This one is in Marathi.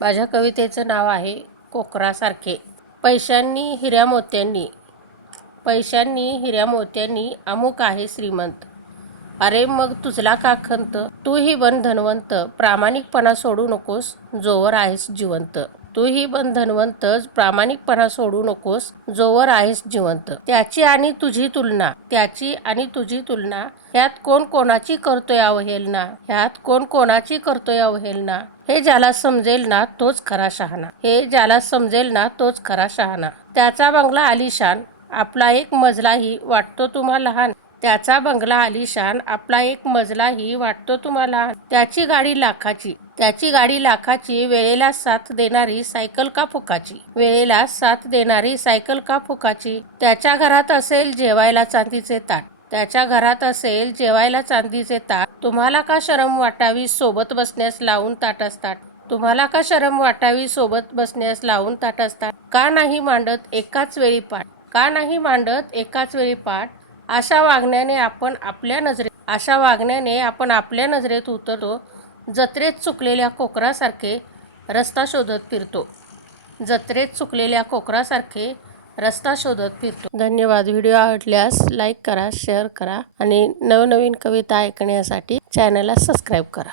माझ्या कवितेचं नाव आहे कोकरासारखे. पैशांनी हिऱ्या मोत्यांनी पैशांनी हिऱ्या मोत्यांनी अमुक आहे श्रीमंत. अरे मग तुझला का खंत? तूही बन धनवंत प्रामाणिकपणा सोडू नकोस जोवर आहेस जिवंत. तूही बन धनवंत प्रामाणिकपणा सोडू नकोस जोवर आहेस जिवंत. त्याची आणि तुझी तुलना त्याची आणि तुझी तुलना ह्यात कोण कोणाची करतोय अवहेलना? ह्यात कोण कोणाची करतोय अवहेलना? हे ज्याला समजेल ना तोच खरा शहाणा. हे ज्याला समजेल ना तोच खरा शहाणा. त्याचा बंगला आलिशान आपला एक मजलाही वाटतो तुम्हाला लहान. त्याचा बंगला आलिशान आपला एक मजलाही वाटतो तुम्हाला त्याची गाडी लाखाची त्याची गाडी लाखाची वेळेला साथ देणारी सायकल का फुकाची? वेळेला साथ देणारी सायकल का फुकाची? त्याच्या घरात असेल जेवायला चांदीचे ताट. त्याच्या घरात असेल जेवायला चांदीचे ताट. तुम्हाला का शरम वाटावी सोबत बसण्यास लावून ताट असतात तुम्हाला का शरम वाटावी सोबत बसण्यास लावून ताट असतात का नाही मांडत एकाच वेळी पाठ? का नाही मांडत एकाच वेळी पाठ? अशा वागण्याने आपण आपल्या नजरेत अशा वागण्याने आपण आपल्या नजरेत उतरतो जत्रेत चुकलेल्या कोकरासारखे रस्ता शोधत फिरतो. जत्रेत चुकलेल्या कोकरासारखे रस्ता शोधत फिरतो. धन्यवाद. व्हिडिओ आवडल्यास लाईक करा शेअर करा आणि नवनवीन कविता ऐकण्यासाठी चॅनलला सबस्क्राईब करा.